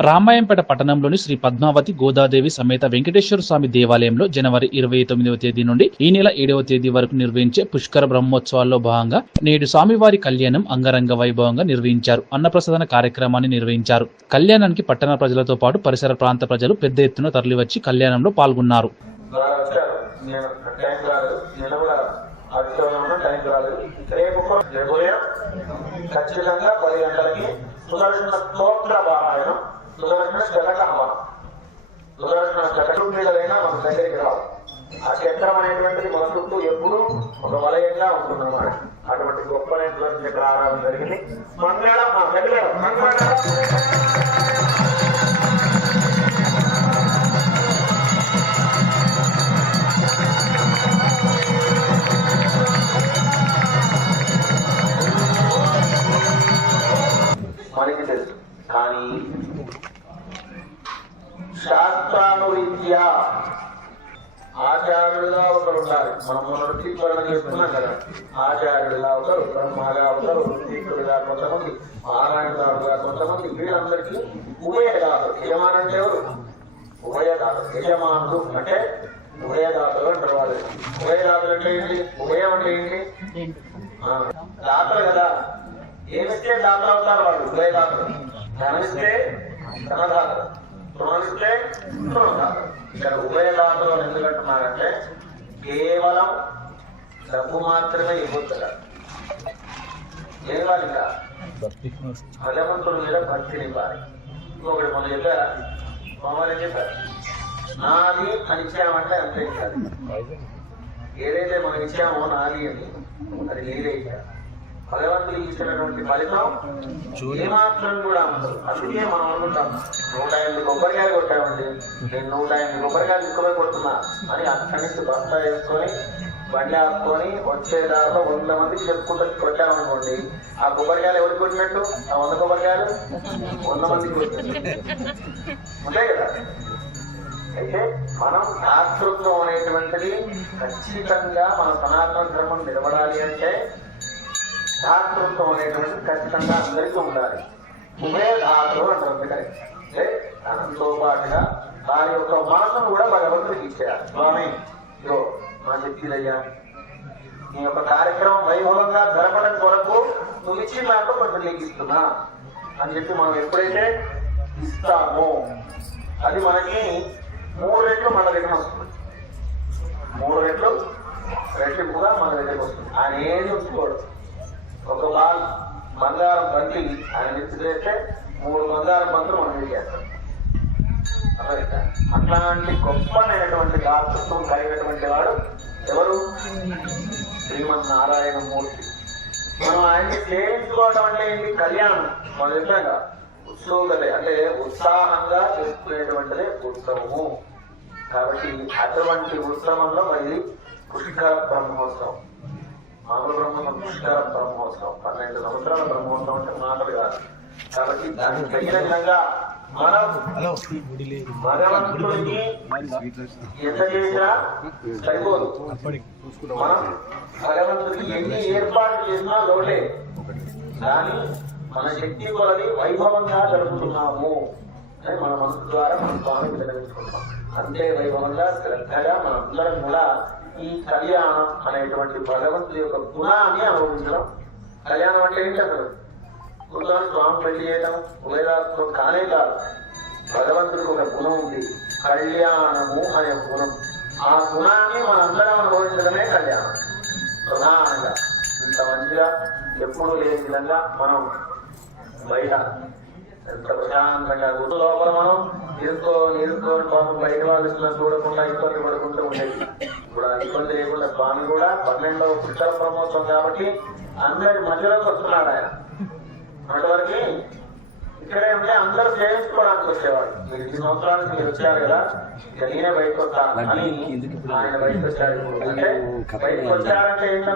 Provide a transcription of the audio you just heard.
రామాయంపేట పట్టణంలోని శ్రీ పద్మావతి గోదాదేవి సమేత వెంకటేశ్వర స్వామి దేవాలయంలో జనవరి ఇరవై తొమ్మిదవ తేదీ నుండి ఈ నెల ఏడవ తేదీ వరకు నిర్వహించే పుష్కర బ్రహ్మోత్సవాల్లో భాగంగా నేడు స్వామివారి కళ్యాణం అంగరంగ వైభవంగా నిర్వహించారు. అన్నప్రసాదన కార్యక్రమాన్ని నిర్వహించారు. కళ్యాణానికి పట్టణ ప్రజలతో పాటు పరిసర ప్రాంత ప్రజలు పెద్ద ఎత్తున తరలివచ్చి కళ్యాణంలో పాల్గొన్నారు. ఖచ్చితంగా పది గంటలకి సుదర్శన స్తోత్ర పారాయణం. సుదర్శన జనక హవనం సుదర్శన చక్రం మీదైనా మన దగ్గరికి రావు ఆ చక్రం అనేటువంటిది మన చుట్టూ ఎప్పుడు ఒక వలయంగా ఉంటుందన్నమాట. అటువంటి గొప్పనైనటువంటి చక్ర ఆరాధన జరిగింది. మంగళం మంగళం మనకి తెలుసు. కానీ శాస్త్రానురీత్యా ఆచార్యులుగా ఒకరు ఉండాలి మనం మొన్నటి తీర్పులను చెప్తున్నాం కదా. ఆచార్యులుగా ఒకరు బ్రహ్మగా ఒకరు ఋత్వికులుగా కొంతమంది నారాయణదారులుగా కొంతమంది వీళ్ళందరికీ ఉభయదాతలు యజమానంటే ఎవరు? ఉభయదాతలు యజమానుడు అంటే ఉభయదాతలు అంటారు వాళ్ళు. ఉభయదాతలు అంటే ఏంటి? ఉభయం అంటే ఏంటి? దాతలు కదా. ఏమిస్తే దాతలు అవుతారు వాళ్ళు? ఉభయదాతలు ధనమిస్తే ధనదాతలు రుణమిస్తే రుణదాతలు ఇక్కడ ఉభయదాతలు అని ఎందుకు కేవలం డబ్బు మాత్రమే ఇవ్వద్దు కదా ఇవ్వాలి భగవంతుడి మీద భక్తిని ఇవ్వాలి. ఇంకొకటి మనం చెప్పారా? మమ్మల్ని చెప్పారు. నాది అని ఇచ్చామంటే అంతే కాదు ఏదైతే మనం ఇచ్చామో నాది అని అది నీదే ఇచ్చారు. భగవంతుడు ఇచ్చినటువంటి ఫలితం ఏమాత్రం కూడా ఉండదు. అందుకే మనం అనుకుంటాం నూట ఎనిమిది కొబ్బరికాయలు కొట్టామండి. నేను నూట ఎనిమిది కొబ్బరికాయలు ఎక్కువే కొడుతున్నా. అని అక్కడి నుంచి బస్తా వేసుకొని బండి ఆపుకొని వచ్చే దారిలో వంద మందికి చెప్పుకుంటూ కొట్టామనుకోండి ఆ కొబ్బరికాయలు ఎవరికి కొట్టినట్టు? ఆ వంద కొబ్బరికాయలు? వంద మందికి కొట్టినట్టు. అంతే కదా? అయితే మనం శాస్త్రత్వం అనేటువంటిది ఖచ్చితంగా మన సనాతన ధర్మం నిలబడాలి అంటే ధాతృత్వం అనేటువంటి ఖచ్చితంగా అందరికీ ఉండాలి. ఉభయ ధాతులు అంటారు అందుకని. అంటే దానితో పాటుగా దాని యొక్క మనసును కూడా భగవంతుడికి ఇచ్చేయాలి. స్వామి ఇదో మా చెప్పిదయ్యా నీ యొక్క కార్యక్రమం వైభవంగా జరపడం కొరకు నువ్వు ఇచ్చి దాంట్లో కొంచెం లెక్కిస్తున్నా అని చెప్పి మనం ఎప్పుడైతే ఇస్తామో అది మనకి మూడు రెట్లు మన దగ్గర వస్తుంది. మూడు రెట్లు రెట్టింపుగా మన దగ్గరకు వస్తుంది. ఆయన ఏది ఉంచుకోడు. ఒక బాల్ బంగారం బంతి ఆయన విసిరేస్తే మూడు బంగారం బంతులు మనం చేస్తాం? అట్లాంటి గొప్పనైనటువంటి దాతృత్వం కలిగినటువంటి వాడు ఎవరు? శ్రీమన్నారాయణ మూర్తి మనం ఆయన్ని చేయించుకోవడం అంటే ఏంటి? కళ్యాణం. మనం చెప్పాక కదా అంటే ఉత్సాహంగా చేసుకునేటువంటిదే ఉత్సవము. కాబట్టి అటువంటి ఉత్సవంలో మరి పుష్కర బ్రహ్మోత్సవం. మామూలు పుష్కర బ్రహ్మోత్సవం. పన్నెండు సంవత్సరాల బ్రహ్మోత్సవం అంటే మాటలు కాదు. కాబట్టి దానికి తగిన విధంగా మనం భగవంతుడికి ఎంత చేసినా సరిపోదు. మనం భగవంతుడికి ఎన్ని ఏర్పాట్లు చేసినా లోటే. మన శక్తి కొలది వైభవంగా జరుపుతున్నాము అని మన మనసు ద్వారా మన స్వామికి విన్నవించుకుంటాం అంతే వైభవంగా శ్రద్ధగా మనందరం కూడా ఈ కళ్యాణం అనేటువంటి భగవంతుడి యొక్క గుణాన్ని అనుభవించడం కళ్యాణం అంటే ఏంటి అసలు గురుగారు స్వామి పెళ్ళి చేయడం ఉభయదాత్వం కానే కాదు భగవంతుడికి ఒక గుణం ఉంది కళ్యాణము అనే గుణం ఆ గుణాన్ని మనందరం అనుభవించడమే కళ్యాణం ప్రధానంగా ఇంత మంచిగా ఎప్పుడు లేని విధంగా మనం బయట ఎంత ప్రశాంతంగా గుర్తు లోపల మనం ఇరుక్కొని ఇరుక్కొని పాపం బయట వాళ్ళు ఇట్లా చూడకుండా ఇబ్బంది పడుకుంటూ ఉండేది ఇప్పుడు ఇబ్బంది లేకుండా స్వామి కూడా పన్నెండవ పుష్కర బ్రహ్మోత్సవం కాబట్టి అందరి మధ్యలోకి వస్తున్నాడు ఆయన. అటువరకు ఇక్కడే ఉంటే అందరూ సేవించుకోవడానికి వచ్చేవాడు మీరు ఇన్ని సంవత్సరానికి మీరు వచ్చారు కదా ఇక నేనే బయటకు వస్తా అని ఆయన బయటకు వచ్చాడు అంటే బయటకు వచ్చారంటే ఏంటన్నా